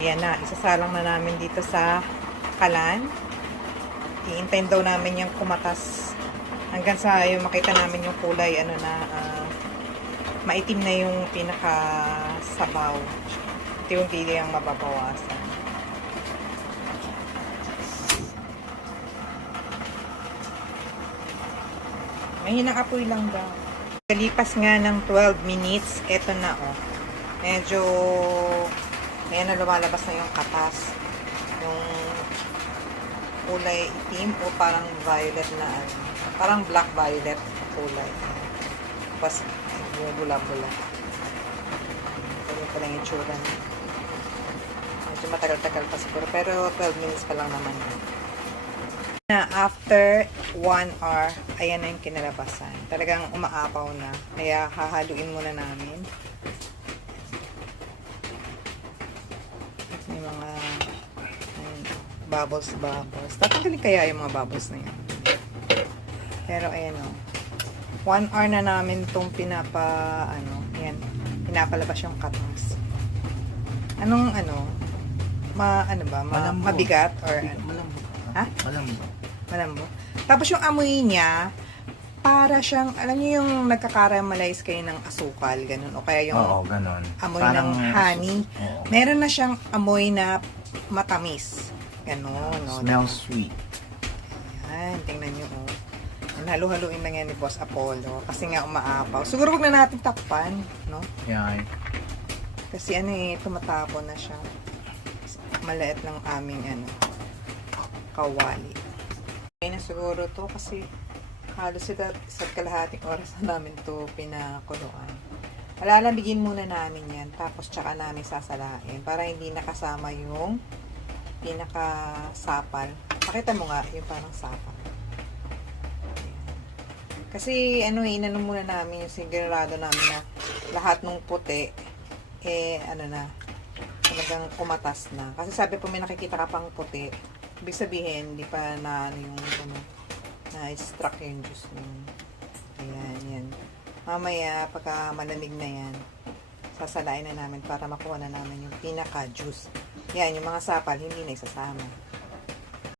Ayan na, isasalang na namin dito sa kalan. Iintayin daw namin yung kumatas hanggang sa yung makita namin yung kulay, ano na, maitim na yung pinaka-sabaw. Ito yung pili ang mababawasan. Mahinang apoy lang daw. Kalipas nga ng 12 minutes, eto na oh. Medyo, ayan na lumalabas na yung katas. Yung kulay itim o parang violet na, parang black violet kulay. Tapos, bumubula-bula. Ito pa lang yung tsura niya. Medyo matagal-tagal pa siguro, pero 12 minutes pa lang naman. Na after 1 hour, ayan na yung kinalabasan. Talagang umaapaw na. Kaya hahaluin muna namin. May mga bubbles. Tatanggalin kaya yung mga bubbles na yan. Pero ayan o. 1 hour na namin itong pinapalabas yung katas. Anong mabigat or malambot. Ha? Malambot. Tapos yung amoy niya, para siyang, alam niyo yung nagkakaramalize kayo ng asukal, ganun, o kaya yung ganun. amoy Parang, ng honey. oo. Meron na siyang amoy na matamis. Ganun, no? Smells sweet. Yan, tingnan niyo, oh. Halo-haluin lang yan ni Boss Apollo. Kasi nga umaapaw. Siguro huwag na natin takpan, no? Yan. Kasi tumatapon na siya. Maliit ng aming, kawali. Okay na siguro to kasi halos isa't kalahating oras na namin to pinakuluan. Palalambigin muna namin yan, tapos tsaka namin sasalain para hindi nakasama yung pinakasapal. Pakita mo nga yung parang sapal. Kasi inano muna namin yung sigurado namin na lahat ng puti talagang kumatas na. Kasi sabi po may nakikita ka pang puti, ibig sabihin hindi pa na na-extract yung juice mo. Ayan, yan. Mamaya pagka malamig na yan, sasalain na namin para makuha na namin yung pinaka-juice. Yan, yung mga sapal hindi na isasama.